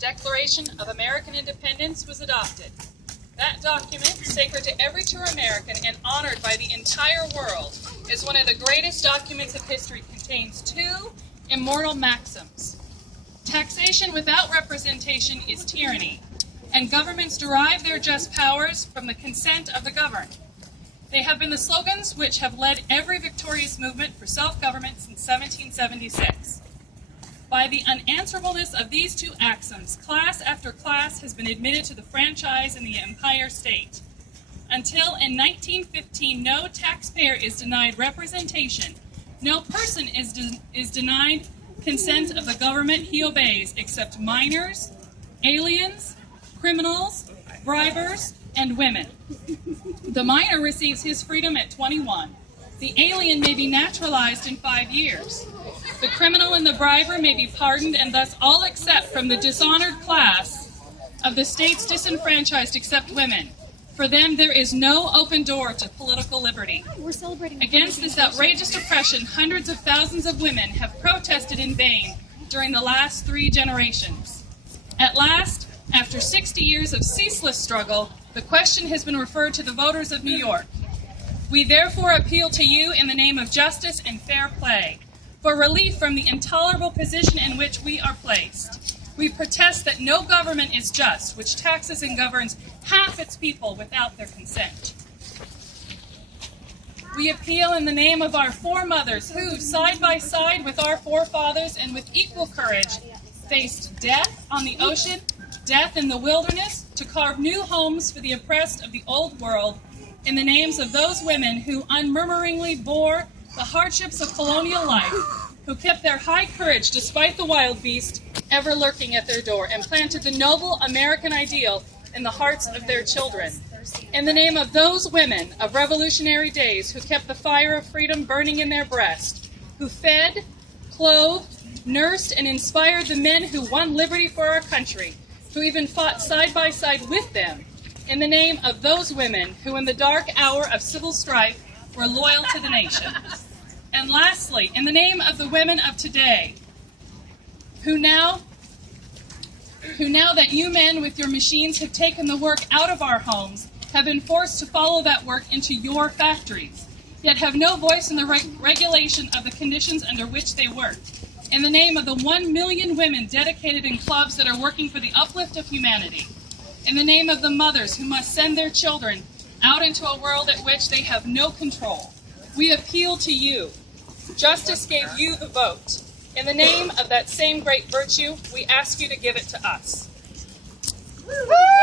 Declaration of American Independence was adopted. That document, sacred to every true American and honored by the entire world, is one of the greatest documents of history. Contains two immortal maxims. Taxation without representation is tyranny, and governments derive their just powers from the consent of the governed. They have been the slogans which have led every victorious movement for self-government since 1776. By the unanswerableness of these two axioms, class after class has been admitted to the franchise in the Empire State. Until in 1915, no taxpayer is denied representation. No person is denied consent of the government he obeys, except minors, aliens, criminals, bribers, and women. The minor receives his freedom at 21. The alien may be naturalized in 5 years. The criminal and the briber may be pardoned, and thus all except from the dishonored class of the states disenfranchised except women. For them there is no open door to political liberty. Against this outrageous oppression, hundreds of thousands of women have protested in vain during the last 3 generations. At last, after 60 years of ceaseless struggle, the question has been referred to the voters of New York. We therefore appeal to you in the name of justice and fair play, for relief from the intolerable position in which we are placed. We protest that no government is just, which taxes and governs half its people without their consent. We appeal in the name of our foremothers who, side by side with our forefathers and with equal courage, faced death on the ocean, death in the wilderness, to carve new homes for the oppressed of the old world, in the names of those women who unmurmuringly bore the hardships of colonial life, who kept their high courage despite the wild beast ever lurking at their door, and planted the noble American ideal in the hearts of their children. In the name of those women of revolutionary days who kept the fire of freedom burning in their breast, who fed, clothed, nursed, and inspired the men who won liberty for our country, who even fought side by side with them, in the name of those women who in the dark hour of civil strife were loyal to the nation. And lastly, in the name of the women of today, who now that you men with your machines have taken the work out of our homes, have been forced to follow that work into your factories, yet have no voice in the regulation of the conditions under which they work. In the name of the 1 million women dedicated in clubs that are working for the uplift of humanity. In the name of the mothers who must send their children out into a world at which they have no control. We appeal to you. Justice gave you the vote. In the name of that same great virtue, we ask you to give it to us. Woo-hoo!